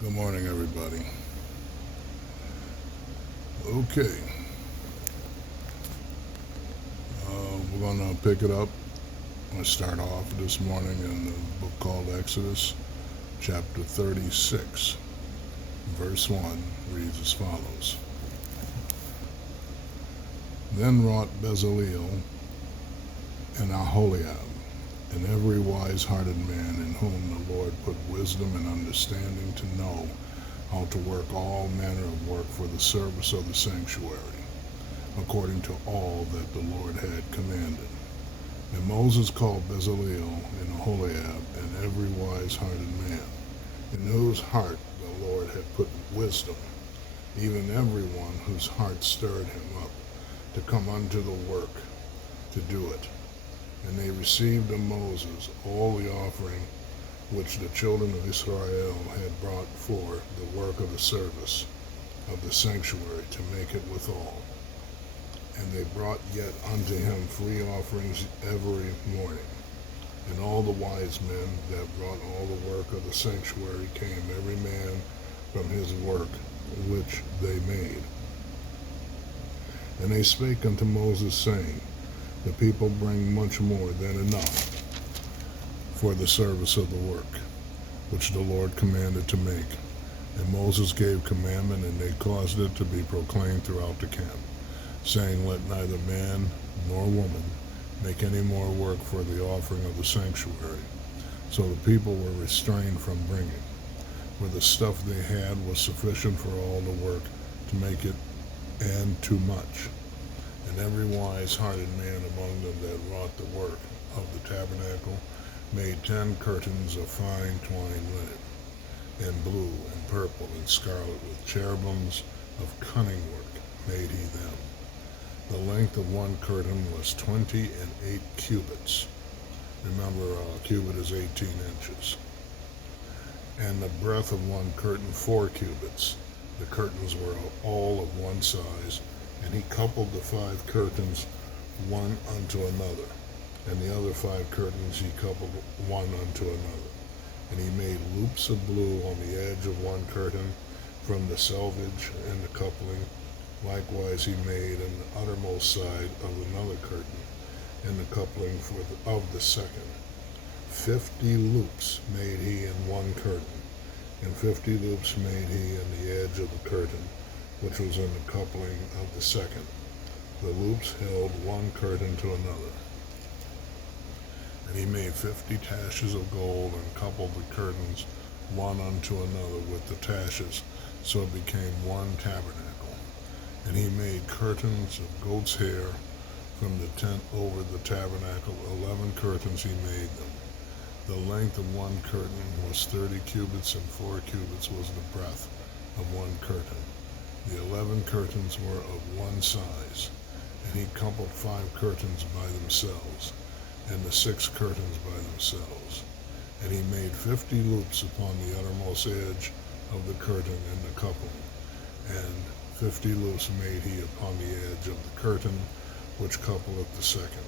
Good morning, everybody. Okay, we're going to pick it up. I'm going to start off this morning in the book called Exodus, chapter 36, verse 1 reads as follows. Then wrought Bezaleel and Aholiab, and every wise-hearted man in whom the Lord put wisdom and understanding to know how to work all manner of work for the service of the sanctuary, according to all that the Lord had commanded. And Moses called Bezaleel and Aholiab and every wise-hearted man, in whose heart the Lord had put wisdom, even every one whose heart stirred him up, to come unto the work, to do it. And they received of Moses all the offering which the children of Israel had brought for the work of the service of the sanctuary, to make it withal. And they brought yet unto him free offerings every morning. And all the wise men that brought all the work of the sanctuary came, every man from his work which they made. And they spake unto Moses, saying, The people bring much more than enough for the service of the work, which the Lord commanded to make. And Moses gave commandment, and they caused it to be proclaimed throughout the camp, saying, Let neither man nor woman make any more work for the offering of the sanctuary. So the people were restrained from bringing, for the stuff they had was sufficient for all the work to make it, and too much. And every wise-hearted man among them that wrought the work of the tabernacle made 10 curtains of fine twined linen, and blue and purple and scarlet, with cherubims of cunning work made he them. The length of one curtain was 28 cubits. Remember, a cubit is 18 inches. And the breadth of one curtain 4 cubits. The curtains were all of one size, and he coupled the 5 curtains one unto another, and the other 5 curtains he coupled one unto another. And he made loops of blue on the edge of one curtain from the selvage and the coupling. Likewise he made on the uttermost side of another curtain, and the coupling of the second. 50 loops made he in one curtain, and 50 loops made he in the edge of the curtain, which was in the coupling of the second. The loops held one curtain to another. And he made 50 taches of gold, and coupled the curtains one unto another with the taches, so it became one tabernacle. And he made curtains of goat's hair from the tent over the tabernacle. 11 curtains he made them. The length of one curtain was 30 cubits, and 4 cubits was the breadth of one curtain. The 11 curtains were of one size. And he coupled 5 curtains by themselves, and the 6 curtains by themselves. And he made 50 loops upon the uttermost edge of the curtain and the coupling, and 50 loops made he upon the edge of the curtain which coupleth the second.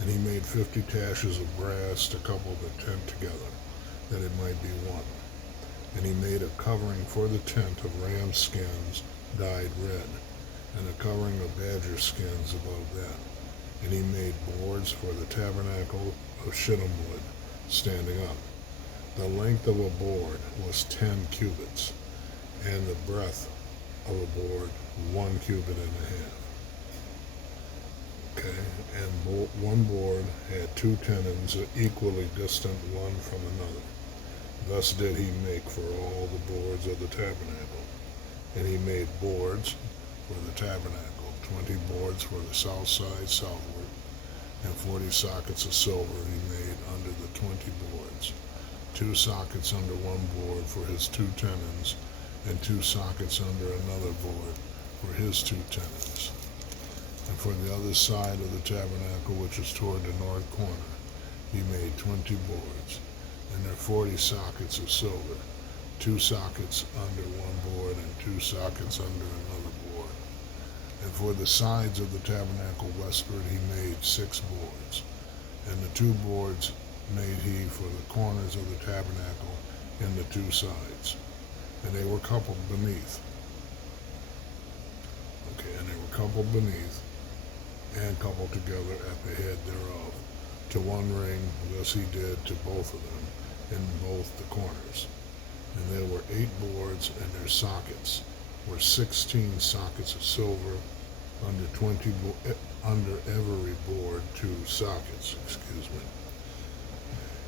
And he made 50 taches of brass to couple the tent together, that it might be one. And he made a covering for the tent of ram skins dyed red, and a covering of badger skins above that. And he made boards for the tabernacle of shittim wood, standing up. The length of a board was 10 cubits, and the breadth of a board 1 cubit and a half. Okay, and one board had 2 tenons equally distant one from another. Thus did he make for all the boards of the tabernacle. And he made boards for the tabernacle, 20 boards for the south side southward, and 40 sockets of silver he made under the 20 boards. 2 sockets under one board for his 2 tenons, and 2 sockets under another board for his 2 tenons. And for the other side of the tabernacle, which is toward the north corner, he made 20 boards, and there 40 sockets of silver, 2 sockets under one board, and 2 sockets under another board. And for the sides of the tabernacle westward he made 6 boards, and the 2 boards made he for the corners of the tabernacle in the 2 sides. and they were coupled beneath. Okay, and they were coupled beneath and coupled together at the head thereof. To one ring, thus he did to both of them in both the corners. And there were 8 boards, and their sockets were 16 sockets of silver, under every board 2 sockets.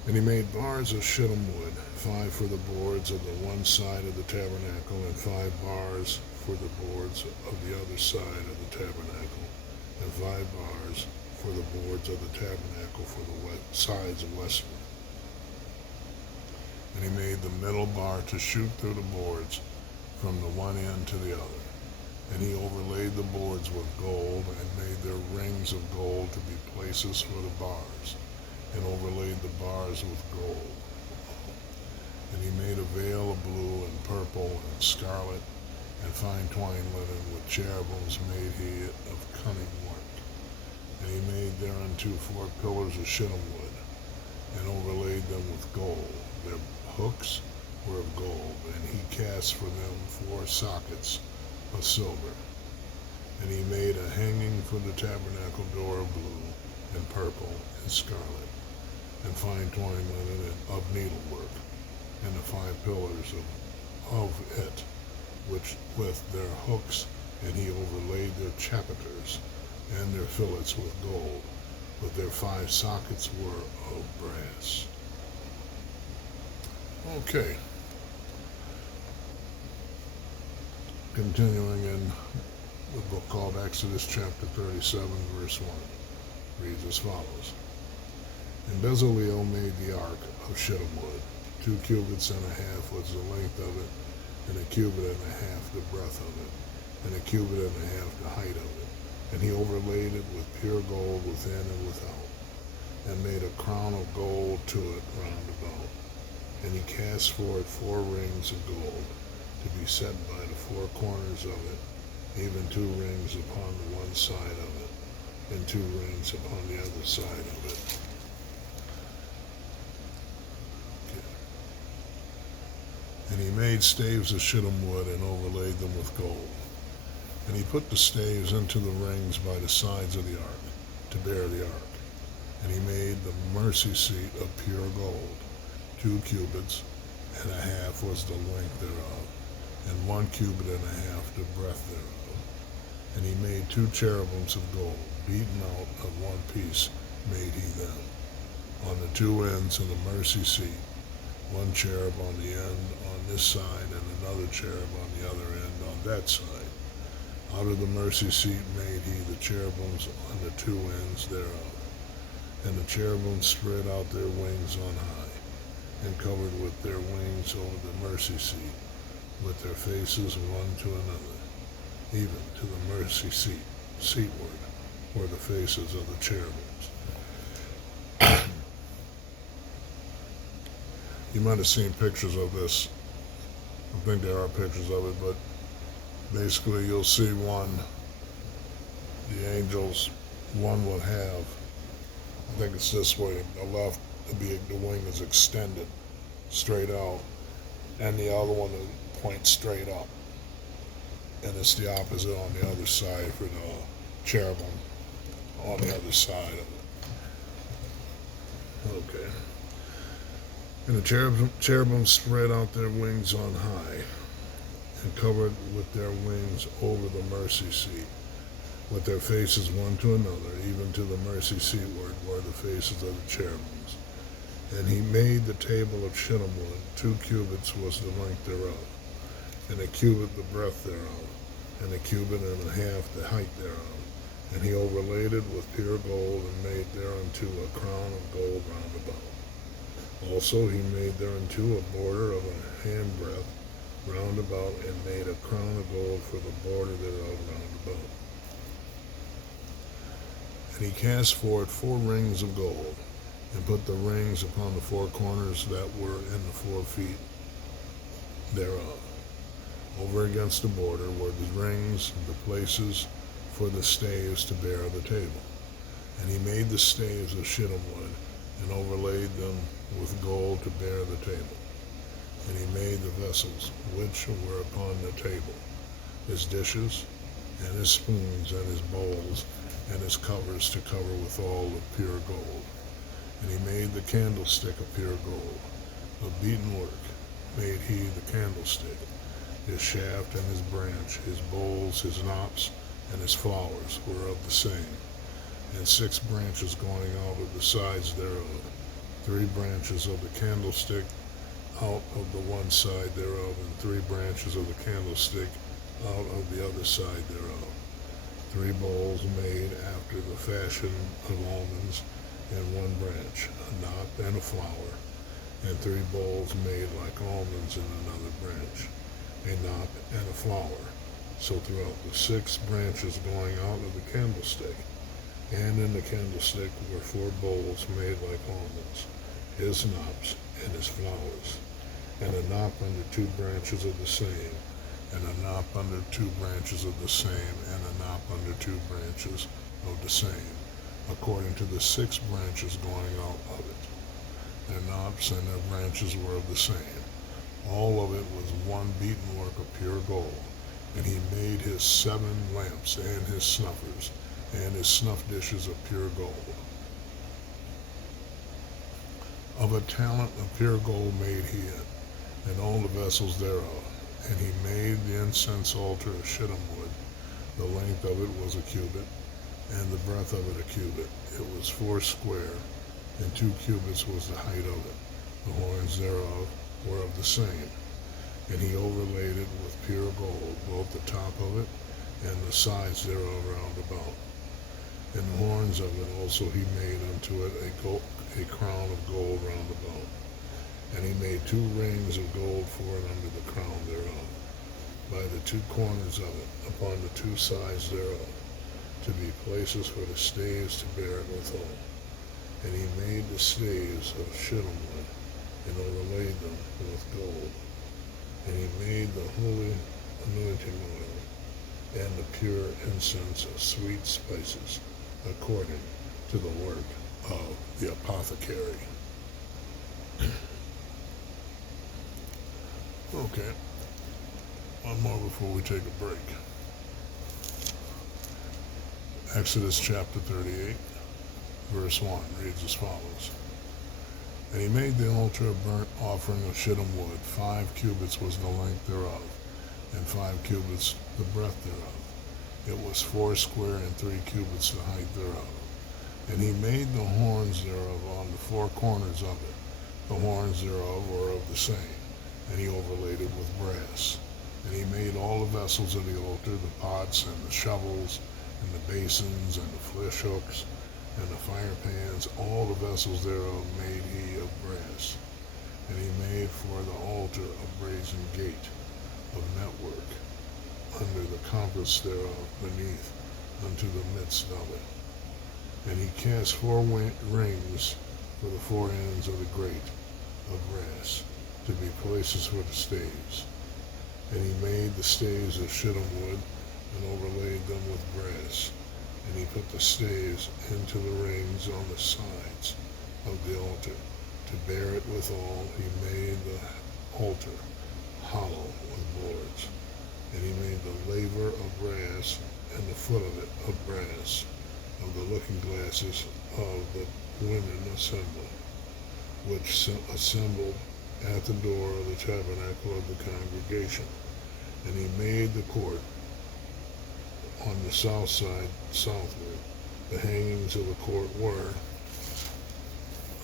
And he made bars of shittim wood, 5 for the boards of the one side of the tabernacle, and 5 bars for the boards of the other side of the tabernacle, and 5 bars for the boards of the tabernacle for the sides westward. And he made the middle bar to shoot through the boards from the one end to the other. And he overlaid the boards with gold, and made their rings of gold to be places for the bars, and overlaid the bars with gold. And he made a veil of blue and purple and scarlet, and fine twined linen with cherubims made he of cunning work. And he made thereunto 4 pillars of shittim wood, and overlaid them with gold. Their hooks were of gold, and he cast for them 4 sockets of silver. And he made a hanging for the tabernacle door of blue and purple and scarlet, and fine twined linen of needlework, and the 5 pillars of it, which with their hooks, and he overlaid their chapiters and their fillets with gold, but their 5 sockets were of brass. Okay. Continuing in the book called Exodus chapter 37, verse 1, reads as follows. And Bezaleel made the ark of shittim wood. 2 cubits and a half was the length of it, and a cubit and a half the breadth of it, and a cubit and a half the height of it. And he overlaid it with pure gold within and without, and made a crown of gold to it round about. And he cast for it 4 rings of gold, to be set by the 4 corners of it, even 2 rings upon the one side of it, and 2 rings upon the other side of it. Okay. And he made staves of shittim wood, and overlaid them with gold. And he put the staves into the rings by the sides of the ark, to bear the ark. And he made the mercy seat of pure gold. 2 cubits and a half was the length thereof, and 1 cubit and a half the breadth thereof. And he made 2 cherubims of gold, beaten out of one piece made he them, on the 2 ends of the mercy seat, 1 cherub on the end on this side, and another cherub on the other end on that side. Out of the mercy seat made he the cherubims on the 2 ends thereof. And the cherubims spread out their wings on high, and covered with their wings over the mercy seat, with their faces one to another, even to the mercy seat, seatward, were the faces of the cherubims. You might have seen pictures of this. I think there are pictures of it, but basically you'll see the angels, one would have, I think it's this way, the left, the wing is extended straight out, and the other one points straight up. And it's the opposite on the other side for the cherubim on the other side of it. Okay. And the cherubim spread out their wings on high, and covered with their wings over the mercy seat, with their faces one to another, even to the mercy seatward were the faces of the cherubims. And he made the table of shittim wood. 2 cubits was the length thereof, and a cubit the breadth thereof, and a cubit and a half the height thereof. And he overlaid it with pure gold, and made thereunto a crown of gold round about. Also he made thereunto a border of a handbreadth round about, and made a crown of gold for the border thereof round about. And he cast for it 4 rings of gold, and put the rings upon the 4 corners that were in the 4 feet thereof. Over against the border were the rings, the places for the staves to bear the table. And he made the staves of shittim wood, and overlaid them with gold to bear the table. And he made the vessels which were upon the table, his dishes, and his spoons, and his bowls, and his covers to cover withal of pure gold. And he made the candlestick of pure gold. Of beaten work made he the candlestick, his shaft and his branch, his bowls, his knops, and his flowers were of the same. And 6 branches going out of the sides thereof, 3 branches of the candlestick out of the one side thereof, and 3 branches of the candlestick out of the other side thereof. 3 bowls made after the fashion of almonds in one branch, a knot and a flower, and 3 bowls made like almonds in another branch, a knot and a flower. So throughout the 6 branches going out of the candlestick, and in the candlestick were 4 bowls made like almonds, his knops and his flowers, and a knot under 2 branches of the same, and a knot under 2 branches of the same, and a knot under 2 branches of the same, according to the 6 branches going out of it. Their knops and their branches were of the same. All of it was one beaten work of pure gold. And he made his 7 lamps, and his snuffers, and his snuff dishes of pure gold. Of a talent of pure gold made he it, and all the vessels thereof. And he made the incense altar of shittim wood. The length of it was a cubit, and the breadth of it a cubit. It was 4 square, and 2 cubits was the height of it. The horns thereof were of the same. And he overlaid it with pure gold, both the top of it and the sides thereof round about. And the horns of it also he made unto it a crown of gold round about. And he made 2 rings of gold for it under the crown thereof, by the 2 corners of it, upon the 2 sides thereof, to be places for the staves to bear it withal. And he made the staves of shittim wood, and overlaid them with gold. And he made the holy anointing oil, and the pure incense of sweet spices, according to the work of the apothecary. Okay, one more before we take a break. Exodus chapter 38, verse 1 reads as follows. And he made the altar of burnt offering of shittim wood. 5 cubits was the length thereof, and 5 cubits the breadth thereof. It was 4 square, and 3 cubits the height thereof. And he made the horns thereof on the 4 corners of it. The horns thereof were of the same, and he overlaid it with brass. And he made all the vessels of the altar, the pots and the shovels, and the basins and the flesh hooks, and the fire pans, all the vessels thereof made he of brass. And he made for the altar a brazen gate of network under the compass thereof beneath unto the midst of it. And he cast 4 rings for the 4 ends of the grate of brass, to be places for the staves. And he made the staves of shittim wood, and overlaid them with brass. And he put the staves into the rings on the sides of the altar. To bear it withal, he made the altar hollow with boards. And he made the laver of brass, and the foot of it of brass, of the looking glasses of the women assembly, which assembled at the door of the tabernacle of the congregation. And he made the court on the south side southward. The hangings of the court were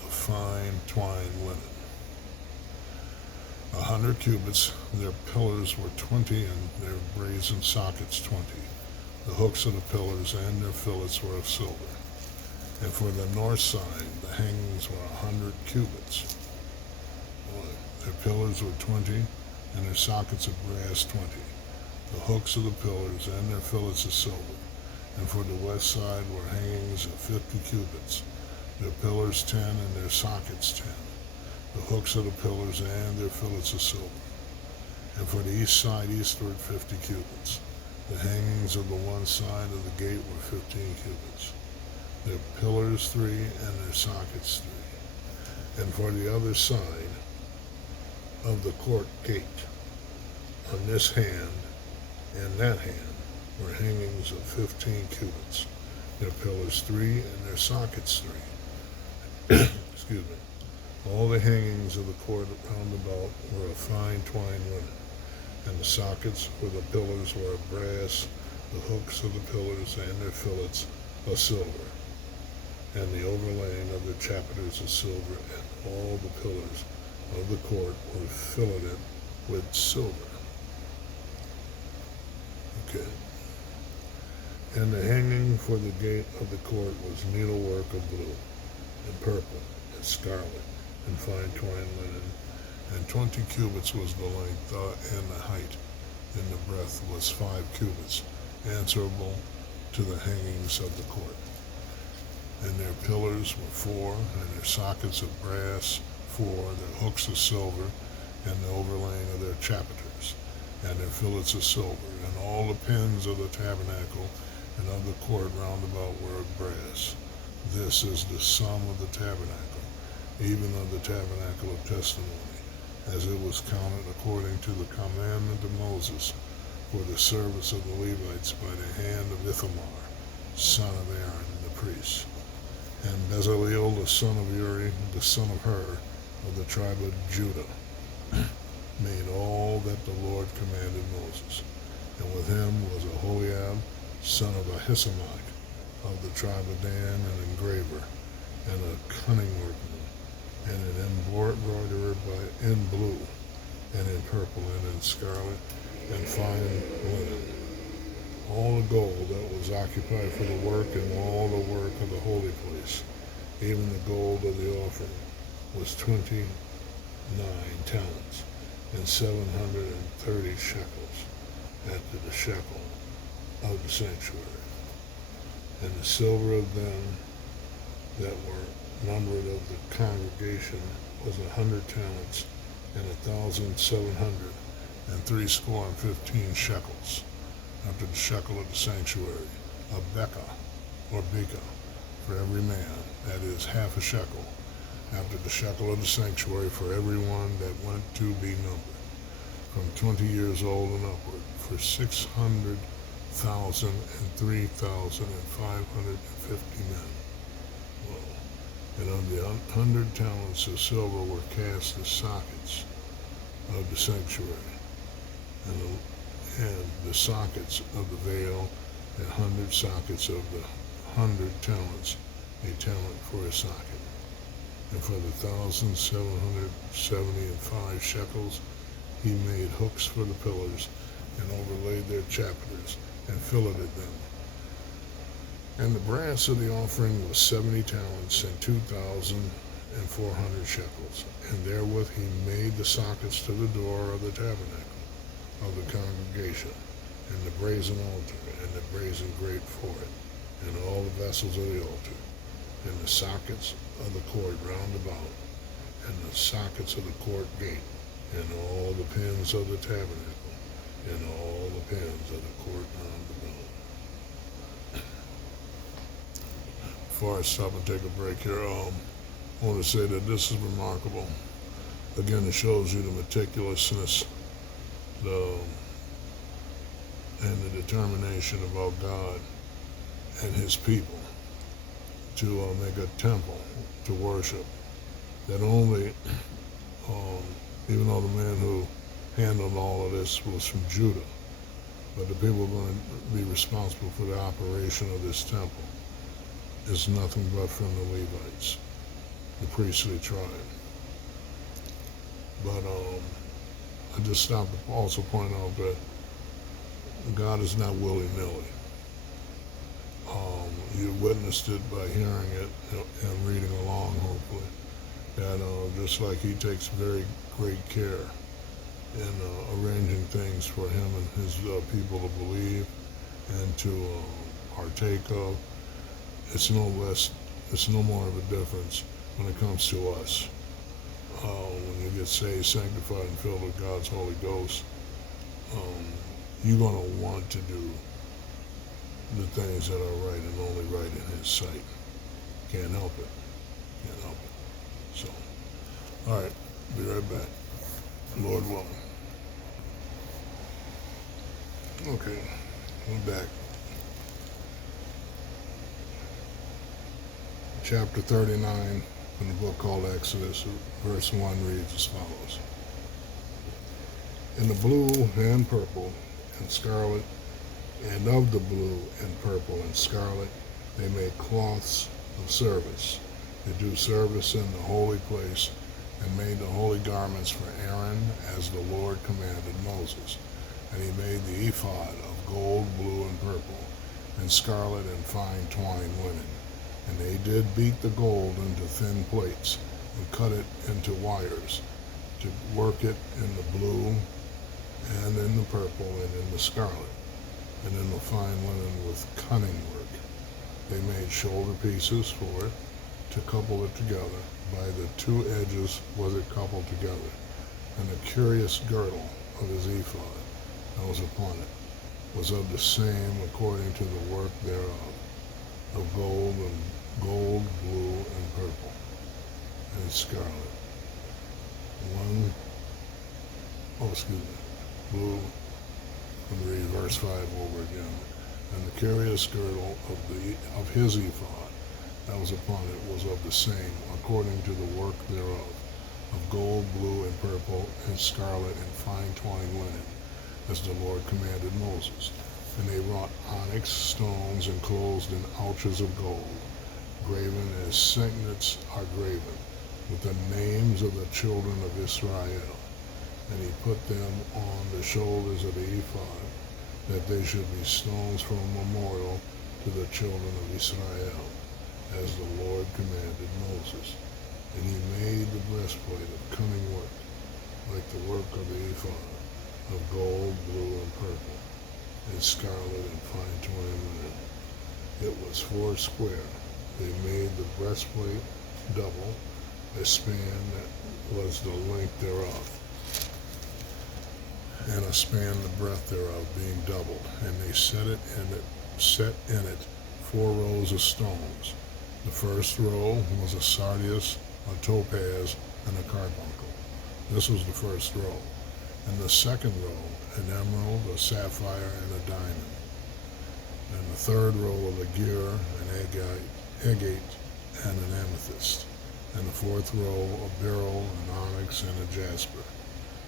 of fine twined linen, 100 cubits. Their pillars were 20, and their brazen sockets 20. The hooks of the pillars and their fillets were of silver. And for the north side, the hangings were 100 cubits. Their pillars were 20, and their sockets of brass 20. The hooks of the pillars and their fillets of silver. And for the west side were hangings of 50 cubits. Their pillars 10, and their sockets 10. The hooks of the pillars and their fillets of silver. And for the east side eastward 50 cubits. The hangings of the one side of the gate were 15 cubits. Their pillars 3, and their sockets 3. And for the other side of the court gate. On this hand and that hand were hangings of 15 cubits, their pillars 3 and their sockets 3. Excuse me. All the hangings of the court round about were of fine twined linen, and the sockets for the pillars were of brass, the hooks of the pillars and their fillets of silver, and the overlaying of the chapiters of silver, and all the pillars of the court were filleted with silver. Okay. And the hanging for the gate of the court was needlework of blue, and purple, and scarlet, and fine twined linen, and 20 cubits was the length and the height, and the breadth was 5 cubits, answerable to the hangings of the court. And their pillars were 4, and their sockets of brass 4, their hooks of silver, and the overlaying of their chapiters, and their fillets of silver, and all the pins of the tabernacle and of the court round about were of brass. This is the sum of the tabernacle, even of the tabernacle of testimony, as it was counted according to the commandment of Moses, for the service of the Levites by the hand of Ithamar, son of Aaron, the priest. And Bezaleel, the son of Uri, the son of Hur, of the tribe of Judah, made all that the Lord commanded Moses. And with him was Aholiab, son of Ahisamach, of the tribe of Dan, an engraver, and a cunning workman, and an embroiderer in blue, and in purple, and in scarlet, and fine linen. All the gold that was occupied for the work, and all the work of the holy place, even the gold of the offering, was 29 talents, and 730 shekels, after the shekel of the sanctuary. And the silver of them that were numbered of the congregation was 100 talents, and 1,715 shekels, after the shekel of the sanctuary, a beka, or beka, for every man, that is half a shekel, after the shekel of the sanctuary, for every one that went to be numbered, from 20 years old and upward, for 600,000 and 3,550 men. Whoa. And of the 100 talents of silver were cast as sockets of the sanctuary, and the sockets of the veil, and 100 sockets of the 100 talents, a talent for a socket. And for the 1,775 shekels, he made hooks for the pillars, and overlaid their chapiters, and filleted them. And the brass of the offering was 70 talents, and 2,400 shekels. And therewith he made the sockets to the door of the tabernacle of the congregation, and the brazen altar, and the brazen grate for it, and all the vessels of the altar, and the sockets of the court round about, and the sockets of the court gate, and all the pins of the tabernacle, and all the pins of the court round about. Before I stop and take a break here, I want to say that this is remarkable. Again, it shows you the meticulousness, and the determination about God and his people to make a temple to worship that only, even though the man who handled all of this was from Judah, but the people going to be responsible for the operation of this temple is nothing but from the Levites, the priestly tribe. But I just stopped to also point out that God is not willy-nilly. You witnessed it by hearing it and reading along, hopefully, that just like he takes very great care in arranging things for him and his people to believe and to partake of, it's no more of a difference when it comes to us. When you get saved, sanctified, and filled with God's Holy Ghost, you're going to want to do the things that are right and only right in his sight. Can't help it. Can't help it. So, all right, be right back. Lord willing. Okay, we're back. Chapter 39 in the book called Exodus, verse 1 reads as follows. In the blue and purple and scarlet, and of the blue and purple and scarlet, they made cloths of service. They do service in the holy place and made the holy garments for Aaron as the Lord commanded Moses. And he made the ephod of gold, blue, and purple, and scarlet and fine twined linen. And they did beat the gold into thin plates, and cut it into wires, to work it in the blue, and in the purple, and in the scarlet, and in the fine linen with cunning work. They made shoulder pieces for it, to couple it together. By the two edges was it coupled together, and the curious girdle of his ephod that was upon it was of the same according to the work thereof, of gold, blue, and purple, and scarlet. Blue, and read verse 5 over again. And the curious girdle of his ephod that was upon it was of the same, according to the work thereof, of gold, blue, and purple, and scarlet, and fine twined linen, as the Lord commanded Moses. And they wrought onyx stones enclosed in ouches of gold, graven as signets are graven, with the names of the children of Israel. And he put them on the shoulders of the ephod, that they should be stones for a memorial to the children of Israel, as the Lord commanded Moses. And he made the breastplate of cunning work, like the work of the ephod, of gold, blue, and purple, and scarlet, and fine twined linen. It was 4 square. They made the breastplate double, a span that was the length thereof, and a span the breadth thereof, being doubled. And they set in it 4 rows of stones. The first row was a sardius, a topaz, and a carbuncle. This was the first row. And the second row, an emerald, a sapphire, and a diamond. And the third row, a ligure, an agate, and an amethyst. And the fourth row, a beryl, an onyx, and a jasper.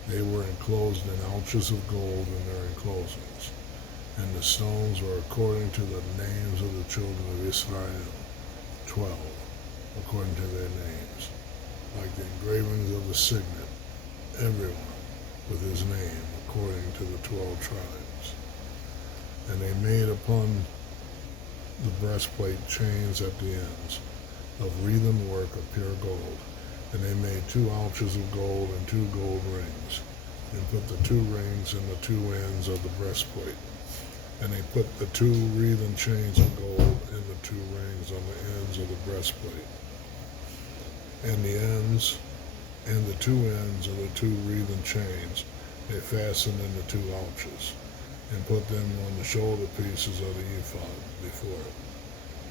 They were enclosed in ouches of gold in their enclosings. And the stones were according to the names of the children of Israel, 12, according to their names, like the engravings of the signet, everyone with his name, according to the 12 tribes. And they made upon the breastplate chains at the ends, of wreathen work of pure gold. And they made 2 ouches of gold and 2 gold rings, and put the 2 rings in the 2 ends of the breastplate. And they put the 2 wreathen chains of gold in the 2 rings on the ends of the breastplate. And the 2 ends of the 2 wreathen chains they fastened in the 2 ouches, and put them on the shoulder pieces of the ephod before it.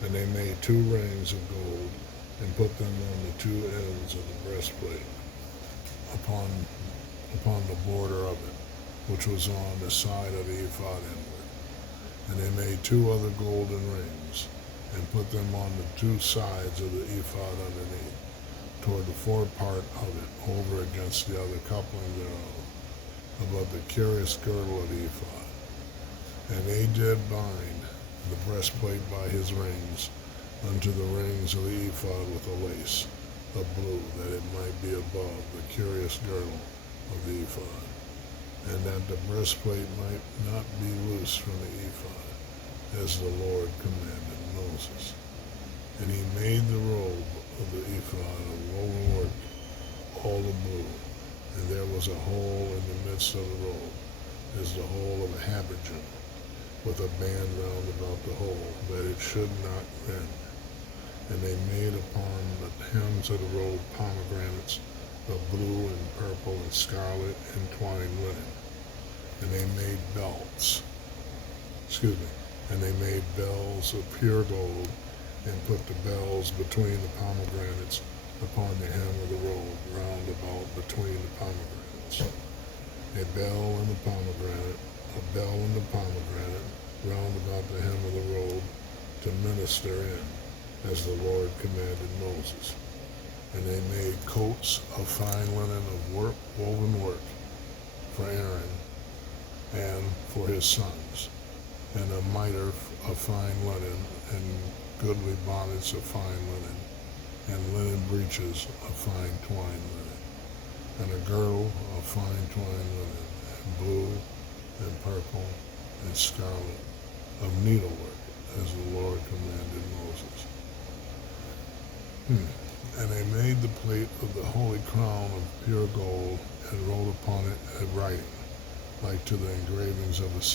And they made 2 rings of gold, and put them on the 2 ends of the breastplate, upon the border of it, which was on the side of the ephod inward. And they made 2 other golden rings, and put them on the 2 sides of the ephod underneath, toward the forepart of it, over against the other coupling thereof, above the curious girdle of the ephod. And they did bind the breastplate by his rings unto the rings of the ephod with a lace of blue, that it might be above the curious girdle of the ephod, and that the breastplate might not be loose from the ephod, as the Lord commanded Moses. And he made the robe of the ephod of woven work, all of blue, and there was a hole in the midst of the robe, as the hole of a habergeon, with a band round about the hole, that it should not rend. And they made upon the hems of the robe pomegranates of blue and purple and scarlet and twined linen. And they made belts. And they made bells of pure gold, and put the bells between the pomegranates upon the hem of the robe, round about between the pomegranates. a bell and a pomegranate, round about the hem of the robe, to minister in, as the Lord commanded Moses. And they made coats of fine linen of woven work for Aaron and for his sons, and a mitre of fine linen, and goodly bonnets of fine linen, and linen breeches of fine twined linen, and a girdle of fine twined linen, and blue, and purple, and scarlet, of needlework, as the Lord commanded Moses. And they made the plate of the holy crown of pure gold, and wrote upon it a writing, like to the engravings of a seal.